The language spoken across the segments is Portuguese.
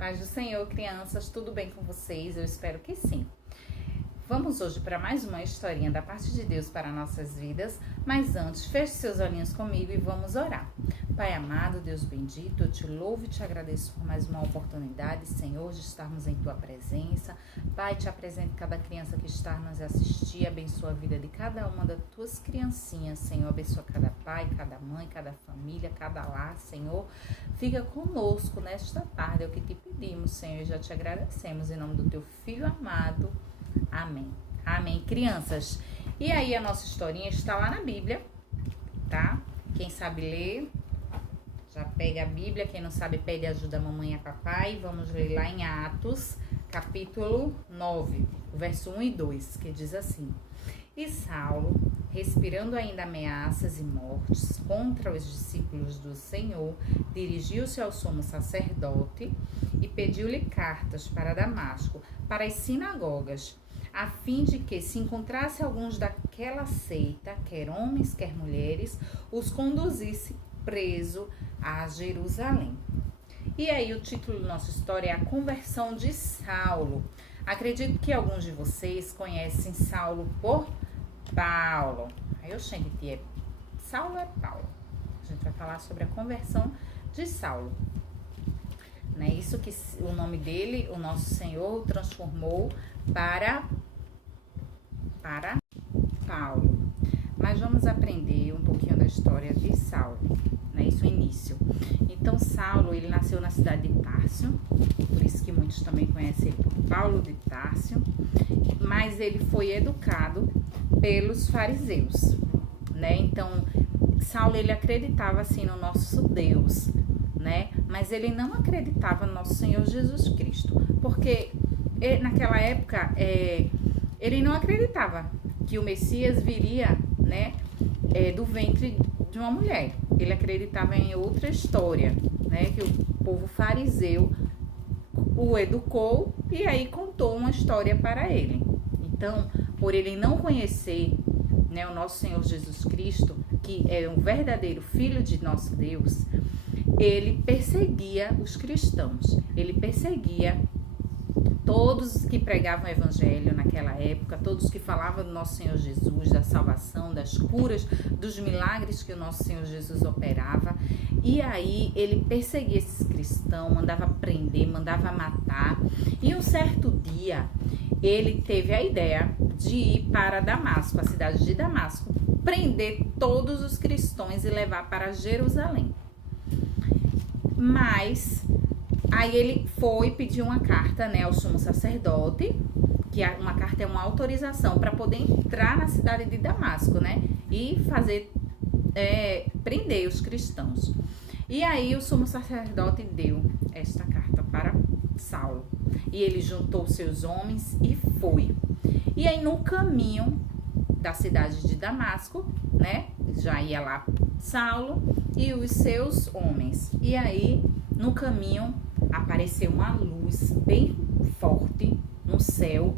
Paz do Senhor, crianças, tudo bem com vocês? Eu espero que sim. Vamos hoje para mais uma historinha da parte de Deus para nossas vidas, mas antes, feche seus olhinhos comigo e vamos orar. Pai amado, Deus bendito, eu te louvo e te agradeço por mais uma oportunidade, Senhor, de estarmos em tua presença. Pai, te apresento cada criança que está nos assistir, abençoa a vida de cada uma das tuas criancinhas, Senhor, abençoa cada pai, cada mãe, cada família, cada lar, Senhor. Fica conosco nesta tarde, é o que te pedimos, Senhor, e já te agradecemos em nome do teu Filho amado. Amém. Amém, crianças. E aí a nossa historinha está lá na Bíblia, tá? Quem sabe ler, já pega a Bíblia. Quem não sabe, pede ajuda a mamãe e a papai. Vamos ler lá em Atos, capítulo 9, verso 1 e 2, que diz assim: E Saulo, respirando ainda ameaças e mortes contra os discípulos do Senhor, dirigiu-se ao sumo sacerdote e pediu-lhe cartas para Damasco, para as sinagogas, a fim de que, se encontrasse alguns daquela seita, quer homens, quer mulheres, os conduzisse preso a Jerusalém. E aí o título da nossa história é A Conversão de Saulo. Acredito que alguns de vocês conhecem Saulo por Paulo. Aí eu chamo de Saulo é Paulo. A gente vai falar sobre a conversão de Saulo. Não é isso que o nome dele, o nosso Senhor, transformou para Paulo. Mas vamos aprender um pouquinho da história de Saulo, né? Isso é o início. Então, Saulo, ele nasceu na cidade de Tárcio, por isso que muitos também conhecem ele por Paulo de Tárcio, mas ele foi educado pelos fariseus, né? Então, Saulo, ele acreditava assim no nosso Deus, né? Mas ele não acreditava no nosso Senhor Jesus Cristo, porque naquela época ele não acreditava que o Messias viria, né, do ventre de uma mulher. Ele acreditava em outra história, né, que o povo fariseu o educou e aí contou uma história para ele. Então, por ele não conhecer, né, o nosso Senhor Jesus Cristo, que é o verdadeiro Filho de nosso Deus, ele perseguia os cristãos, ele perseguia todos que pregavam o evangelho naquela época, todos que falavam do nosso Senhor Jesus, da salvação, das curas, dos milagres que o nosso Senhor Jesus operava. E aí ele perseguia esses cristãos, mandava prender, mandava matar. E um certo dia ele teve a ideia de ir para Damasco, a cidade de Damasco, prender todos os cristãos e levar para Jerusalém. Mas aí ele foi pedir uma carta, né, ao sumo sacerdote, que uma carta é uma autorização para poder entrar na cidade de Damasco, né, e fazer, prender os cristãos. E aí o sumo sacerdote deu esta carta para Saulo. E ele juntou seus homens e foi. E aí no caminho da cidade de Damasco, né, já ia lá Saulo e os seus homens. E aí no caminho apareceu uma luz bem forte no céu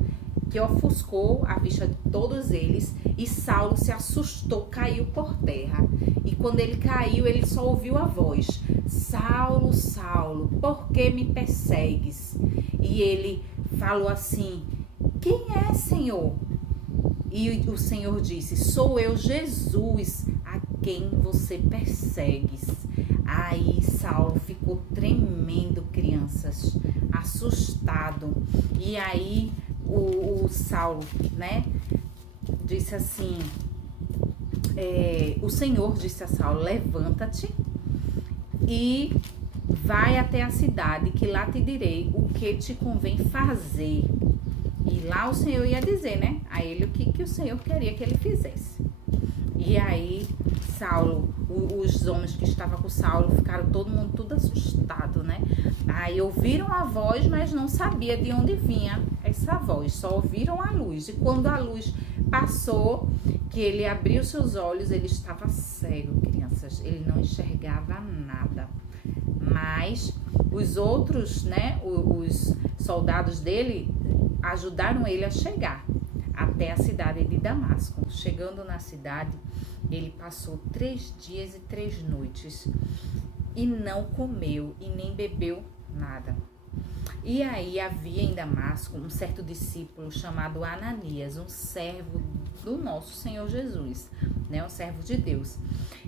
que ofuscou a vista de todos eles e Saulo se assustou, caiu por terra. E quando ele caiu, ele só ouviu a voz: Saulo, Saulo, por que me persegues? E ele falou assim: quem é, Senhor? E o Senhor disse: sou eu, Jesus, a quem você persegues. Aí Saulo ficou tremendo, crianças, assustado. E aí o Saulo, né, disse assim, o Senhor disse a Saulo: levanta-te e vai até a cidade, que lá te direi o que te convém fazer. E lá o Senhor ia dizer, né, a ele o que o Senhor queria que ele fizesse. E aí Saulo, os homens que estavam com Saulo ficaram todo mundo tudo assustado, né? Aí ouviram a voz, mas não sabia de onde vinha essa voz, só ouviram a luz. E quando a luz passou, que ele abriu seus olhos, ele estava cego, crianças, ele não enxergava nada. Mas os outros, né, os soldados dele ajudaram ele a chegar até a cidade de Damasco. Chegando na cidade, ele passou 3 dias e 3 noites e não comeu e nem bebeu nada. E aí havia em Damasco um certo discípulo chamado Ananias, um servo do nosso Senhor Jesus, né? Um servo de Deus.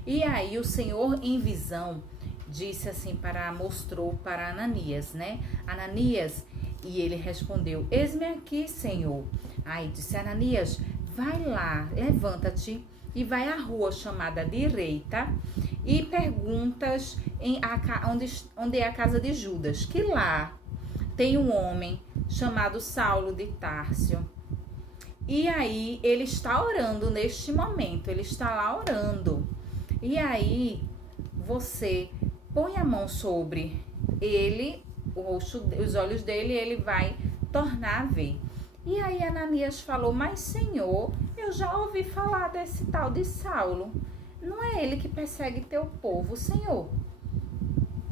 E aí o Senhor em visão disse assim mostrou para Ananias, né? Ananias, e ele respondeu: eis-me aqui, Senhor. Aí disse Ananias: vai lá, levanta-te e vai à rua chamada Direita e perguntas onde é a casa de Judas, que lá tem um homem chamado Saulo de Társio. E aí ele está orando neste momento, ele está lá orando. E aí você põe a mão sobre ele, os olhos dele, e ele vai tornar a ver. E aí Ananias falou: mas Senhor, eu já ouvi falar desse tal de Saulo. Não é ele que persegue teu povo, Senhor?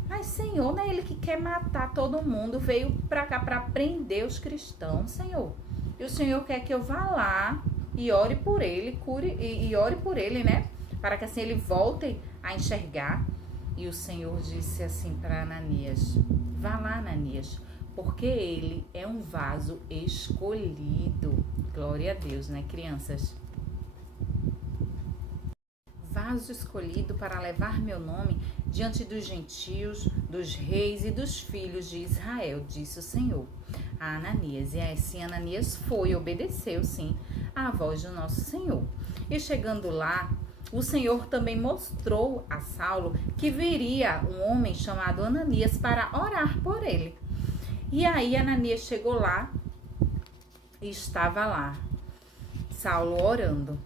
Mas Senhor, não é ele que quer matar todo mundo, veio pra cá pra prender os cristãos, Senhor. E o Senhor quer que eu vá lá e ore por ele, cure e ore por ele, né? Para que assim ele volte a enxergar. E o Senhor disse assim para Ananias: vá lá, Ananias, porque ele é um vaso escolhido. Glória a Deus, né, crianças? Vaso escolhido para levar meu nome diante dos gentios, dos reis e dos filhos de Israel, disse o Senhor a Ananias. E assim Ananias foi e obedeceu, sim, à voz do nosso Senhor. E chegando lá, o Senhor também mostrou a Saulo que viria um homem chamado Ananias para orar por ele. E aí Ananias chegou lá e estava lá Saulo orando.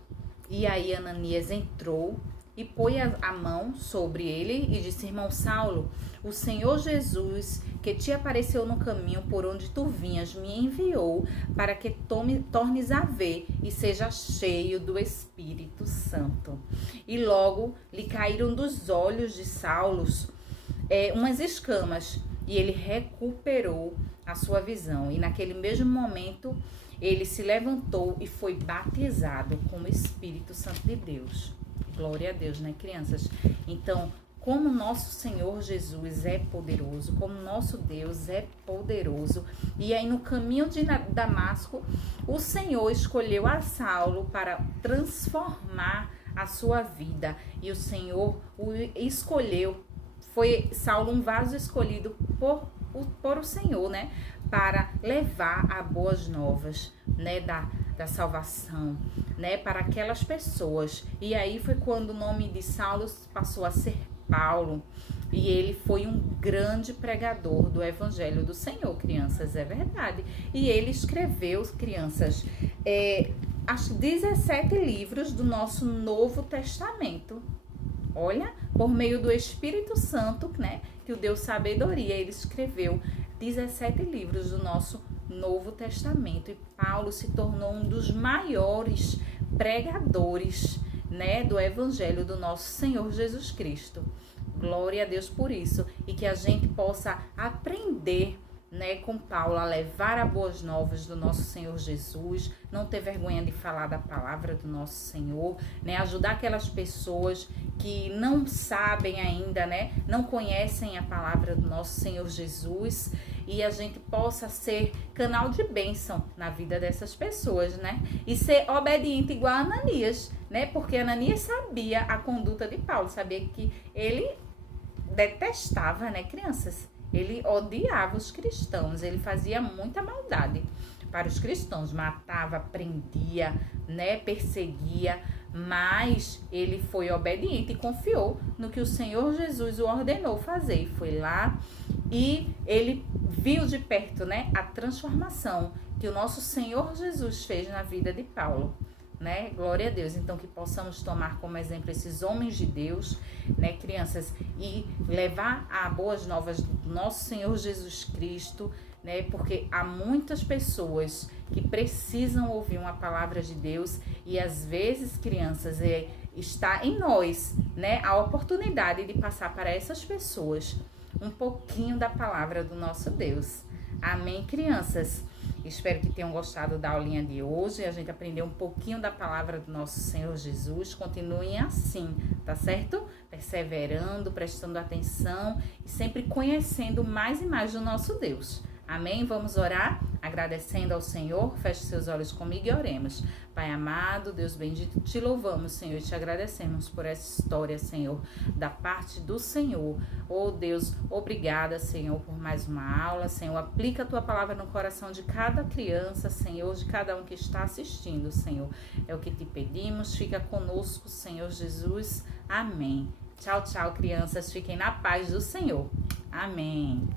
E aí Ananias entrou e pôs a mão sobre ele e disse: irmão Saulo, o Senhor Jesus, que te apareceu no caminho por onde tu vinhas, me enviou para que tornes a ver e seja cheio do Espírito Santo. E logo lhe caíram dos olhos de Saulo umas escamas, e ele recuperou a sua visão. E naquele mesmo momento ele se levantou e foi batizado com o Espírito Santo de Deus. Glória a Deus, né, crianças? Então, como nosso Senhor Jesus é poderoso, como nosso Deus é poderoso. E aí no caminho de Damasco, o Senhor escolheu a Saulo para transformar a sua vida. E o Senhor o escolheu, foi Saulo um vaso escolhido por o Senhor, né? Para levar a boas novas, né? Da salvação, né? Para aquelas pessoas. E aí foi quando o nome de Saulo passou a ser Paulo. E ele foi um grande pregador do Evangelho do Senhor, crianças, é verdade. E ele escreveu, crianças, acho 17 livros do nosso Novo Testamento. Olha, por meio do Espírito Santo, né, que o deu sabedoria, ele escreveu 17 livros do nosso Novo Testamento. E Paulo se tornou um dos maiores pregadores, né, do Evangelho do nosso Senhor Jesus Cristo. Glória a Deus por isso. E que a gente possa aprender, né, com Paulo, a levar a boas novas do nosso Senhor Jesus, não ter vergonha de falar da palavra do nosso Senhor, né, ajudar aquelas pessoas que não sabem ainda, né, não conhecem a palavra do nosso Senhor Jesus, e a gente possa ser canal de bênção na vida dessas pessoas, né, e ser obediente igual a Ananias, né, porque Ananias sabia a conduta de Paulo, sabia que ele detestava, né, crianças? Ele odiava os cristãos, ele fazia muita maldade para os cristãos, matava, prendia, né, perseguia, mas ele foi obediente e confiou no que o Senhor Jesus o ordenou fazer. E foi lá e ele viu de perto, né, a transformação que o nosso Senhor Jesus fez na vida de Paulo. Né? Glória a Deus. Então que possamos tomar como exemplo esses homens de Deus, né, crianças, e levar a boas novas do nosso Senhor Jesus Cristo, né, porque há muitas pessoas que precisam ouvir uma palavra de Deus e às vezes, crianças, está em nós, né, a oportunidade de passar para essas pessoas um pouquinho da palavra do nosso Deus. Amém, crianças? Espero que tenham gostado da aulinha de hoje. A gente aprendeu um pouquinho da palavra do nosso Senhor Jesus. Continuem assim, tá certo? Perseverando, prestando atenção e sempre conhecendo mais e mais do nosso Deus. Amém? Vamos orar agradecendo ao Senhor. Feche seus olhos comigo e oremos. Pai amado, Deus bendito, te louvamos, Senhor, e te agradecemos por essa história, Senhor, da parte do Senhor. Oh Deus, obrigada, Senhor, por mais uma aula. Senhor, aplica a tua palavra no coração de cada criança, Senhor, de cada um que está assistindo, Senhor. É o que te pedimos. Fica conosco, Senhor Jesus. Amém. Tchau, tchau, crianças. Fiquem na paz do Senhor. Amém.